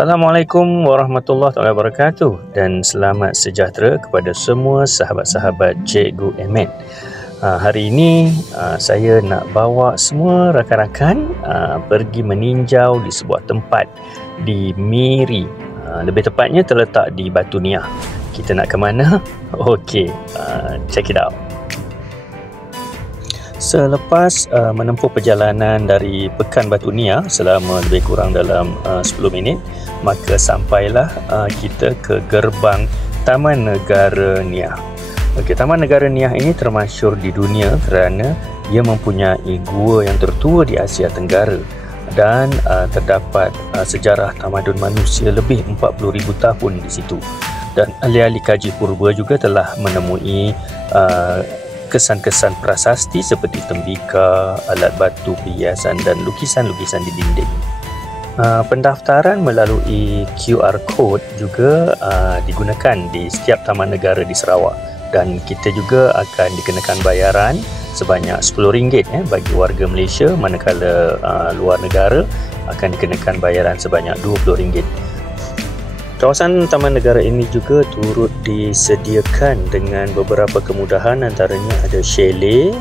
Assalamualaikum warahmatullahi wabarakatuh dan selamat sejahtera kepada semua sahabat-sahabat Cikgu Ahmed. Hari ini saya nak bawa semua rakan-rakan pergi meninjau di sebuah tempat di Miri. Lebih tepatnya terletak di Batu Niah. Kita nak ke mana? Okey, check it out. Selepas menempuh perjalanan dari Pekan Batu Niah selama lebih kurang dalam 10 minit, maka sampailah kita ke gerbang Taman Negara Niah. Okey, Taman Negara Niah ini termasyhur di dunia kerana ia mempunyai gua yang tertua di Asia Tenggara dan terdapat sejarah tamadun manusia lebih 40,000 tahun di situ. Dan ahli-ahli kaji purba juga telah menemui kesan-kesan prasasti seperti tembika, alat batu perhiasan dan lukisan-lukisan di dinding. Pendaftaran melalui QR code juga digunakan di setiap taman negara di Sarawak, dan kita juga akan dikenakan bayaran sebanyak RM10 bagi warga Malaysia, manakala luar negara akan dikenakan bayaran sebanyak RM20. Kawasan Taman Negara ini juga turut disediakan dengan beberapa kemudahan, antaranya ada chalet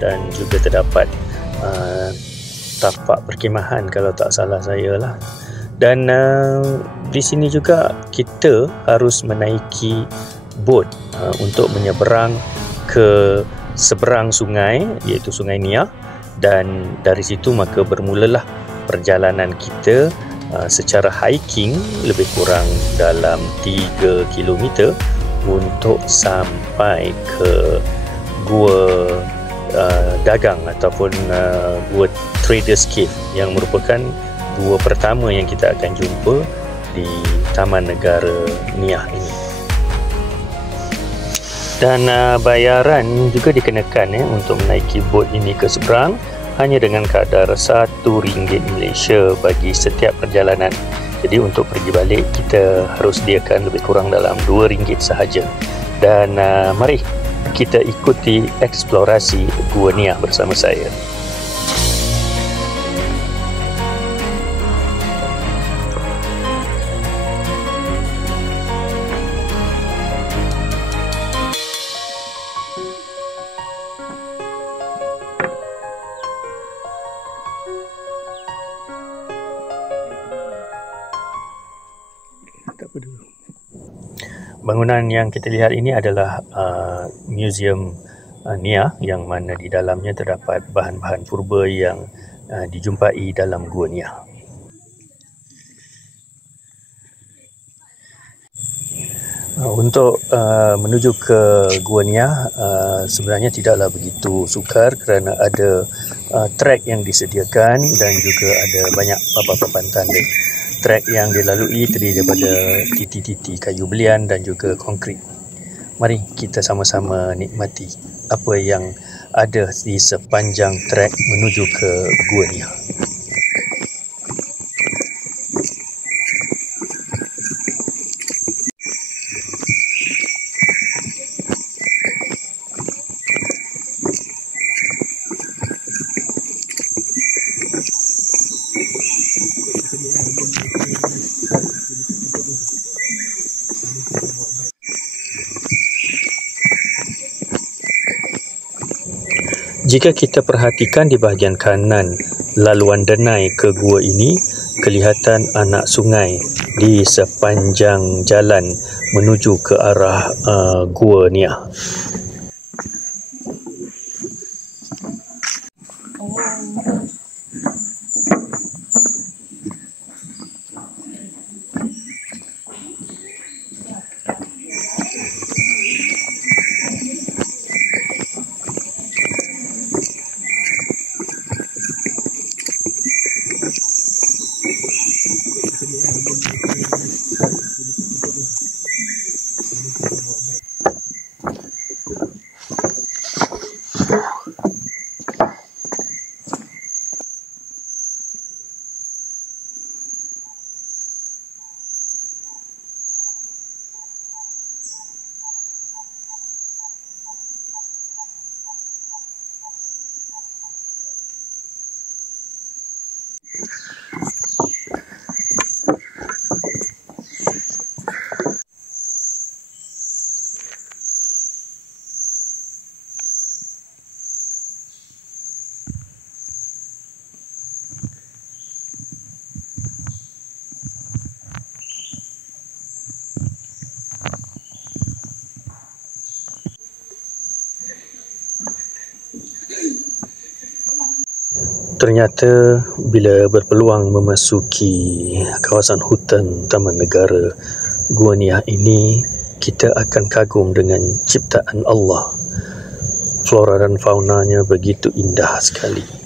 dan juga terdapat tapak perkhemahan kalau tak salah saya lah. Dan di sini juga kita harus menaiki bot untuk menyeberang ke seberang sungai, iaitu Sungai Niah, dan dari situ maka bermulalah perjalanan kita secara hiking lebih kurang dalam 3 km untuk sampai ke Gua Dagang ataupun Gua Traders Cave, yang merupakan gua pertama yang kita akan jumpa di Taman Negara Niah ini. Dan bayaran juga dikenakan untuk menaiki bot ini ke seberang, hanya dengan kadar RM1 Malaysia bagi setiap perjalanan. Jadi untuk pergi balik kita harus sediakan lebih kurang dalam RM2 sahaja. Dan mari kita ikuti eksplorasi Gua Niah bersama saya. Bangunan yang kita lihat ini adalah Museum Niah, yang mana di dalamnya terdapat bahan-bahan purba yang dijumpai dalam Gua Niah. Untuk menuju ke Gua Niah sebenarnya tidaklah begitu sukar kerana ada trek yang disediakan dan juga ada banyak papan-papan tanda. Trek yang dilalui terdiri daripada titi-titi kayu belian dan juga konkrit. Mari kita sama-sama nikmati apa yang ada di sepanjang trek menuju ke Gua Niah. Jika kita perhatikan di bahagian kanan laluan denai ke gua ini, kelihatan anak sungai di sepanjang jalan menuju ke arah Gua Niah. Ternyata bila berpeluang memasuki kawasan hutan Taman Negara Gua Niah ini, kita akan kagum dengan ciptaan Allah. Flora dan faunanya begitu indah sekali.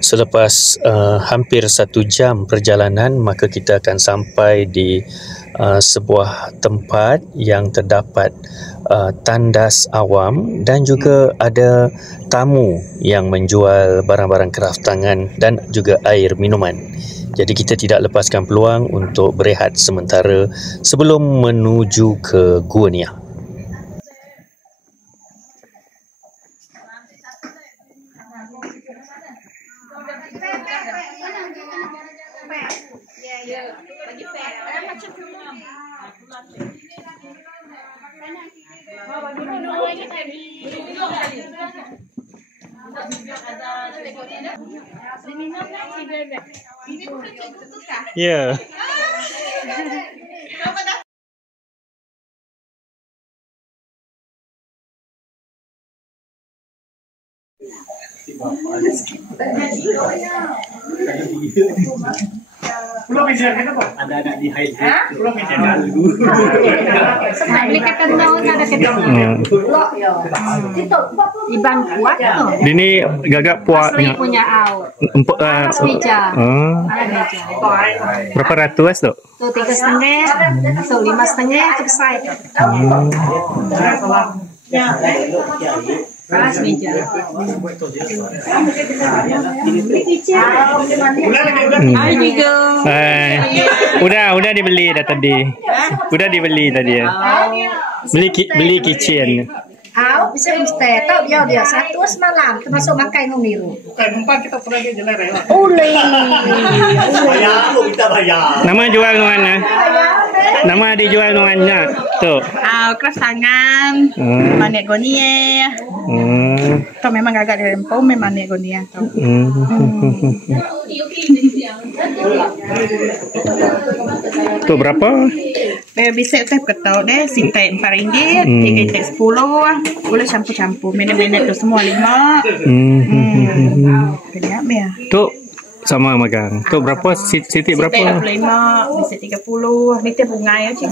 Selepas hampir 1 jam perjalanan, maka kita akan sampai di sebuah tempat yang terdapat tandas awam dan juga ada tamu yang menjual barang-barang kraftangan dan juga air minuman. Jadi kita tidak lepaskan peluang untuk berehat sementara sebelum menuju ke Gua Niah. Ya. Pulau meja kan apa? Ada di highlight. Pulau meja kan dulu. Beli ketemu ada ketemu. Pulau ya. Iban kuat tu. Ini gagak puaknya. Asli punya au. Atas meja. Atas meja. Berapa ratus tu? Tu 3,5, tu 5,5 tu besar tu. Atas meja. Hai juga. Udah dibeli dah tadi. Udah dibeli tadi ya. Beli kitchen. Bisa mesti tahu dia 1 semalam termasuk makan minum biru. Bukan empat kita pernah ke jalan raya. Boleh. Bayar lu kita bayar. Nama jual mana? Nama dijual mana? Tu. Keras tangan, manik gonia. Tu memang agak dirempau, memang manik gonia. Tu berapa? Bisa teh ketau deh, sintai RM4, tiga teh 10, boleh campur-campur. Minum-minum tu semua 5. Kenapa ya? Tu sama magang. Tu berapa? Siti berapa? Siti 25, bisa 30. Ni teh bunga ya, cik.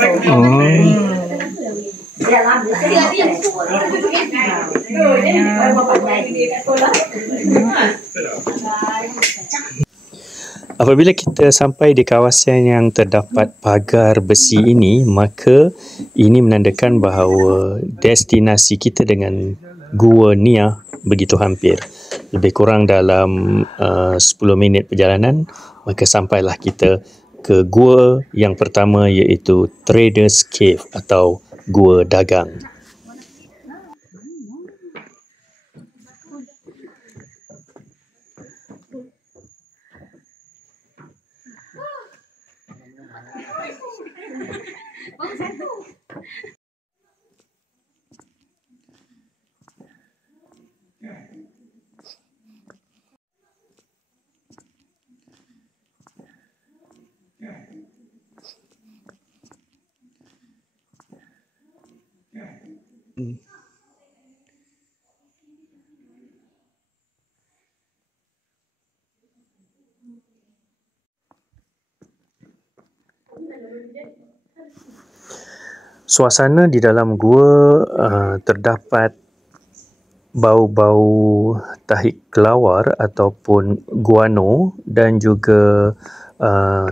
Apabila kita sampai di kawasan yang terdapat pagar besi ini, maka ini menandakan bahawa destinasi kita dengan Gua Niah begitu hampir. Lebih kurang dalam 10 minit perjalanan, maka sampailah kita ke gua yang pertama, iaitu Traders Cave atau Gua Dagang. Suasana di dalam gua terdapat bau-bau tahi kelawar ataupun guano dan juga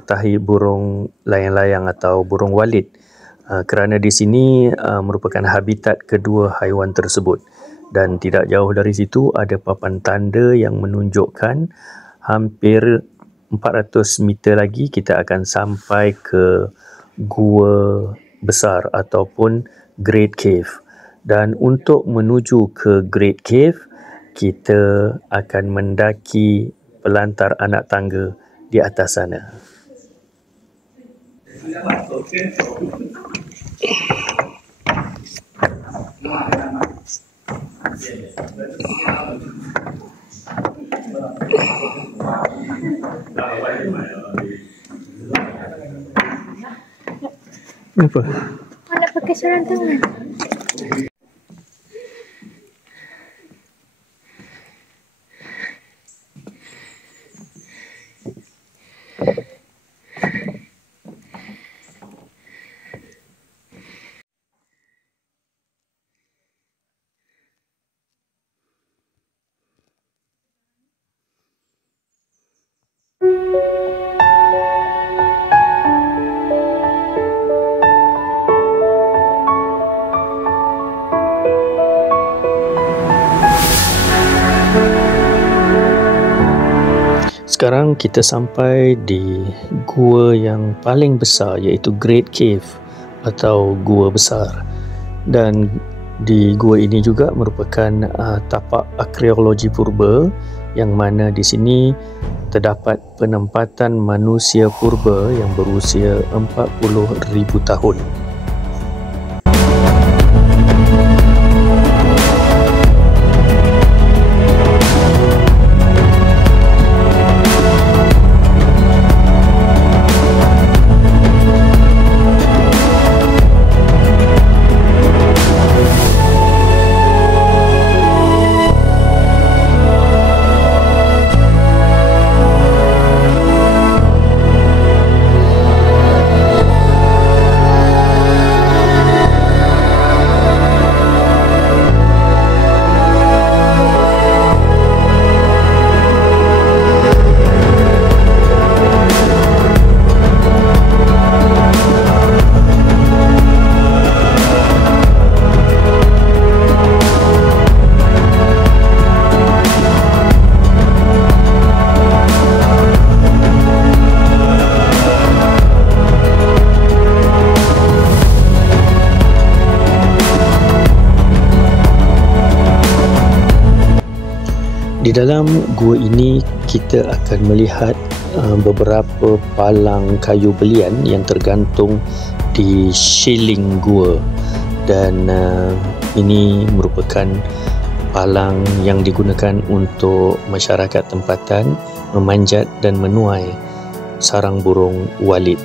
tahi burung layang-layang atau burung walid, kerana di sini merupakan habitat kedua haiwan tersebut, dan tidak jauh dari situ ada papan tanda yang menunjukkan hampir 400 meter lagi kita akan sampai ke gua besar ataupun Great Cave. Dan untuk menuju ke Great Cave, kita akan mendaki pelantar anak tangga di atas sana. Apa? Nak pakai sarung tangan. Sekarang kita sampai di gua yang paling besar, iaitu Great Cave atau gua besar. Dan di gua ini juga merupakan tapak arkeologi purba, yang mana di sini terdapat penempatan manusia purba yang berusia 40,000 tahun. Di dalam gua ini kita akan melihat beberapa palang kayu belian yang tergantung di shieling gua, dan ini merupakan palang yang digunakan untuk masyarakat tempatan memanjat dan menuai sarang burung walid.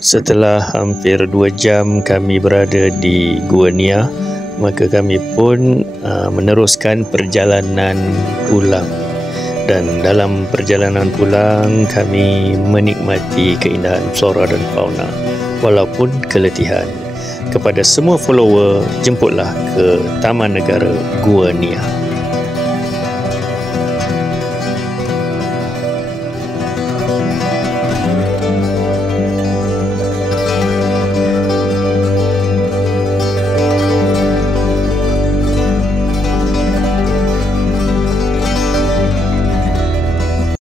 Setelah hampir 2 jam kami berada di Gua Nia, maka kami pun meneruskan perjalanan pulang. Dan dalam perjalanan pulang, kami menikmati keindahan flora dan fauna walaupun keletihan. Kepada semua follower, jemputlah ke Taman Negara Gua Nia.